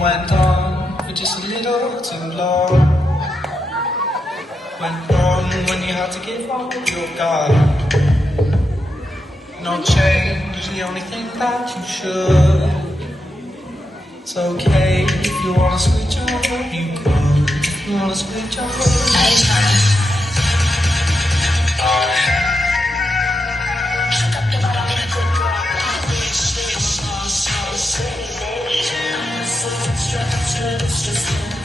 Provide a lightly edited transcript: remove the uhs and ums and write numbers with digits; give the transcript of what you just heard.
went on for just a little too long. Went wrong when you had to give up your guard. No change, the only thing that you should. It's okay if you wanna switch over, you could. If you wanna switch over. Just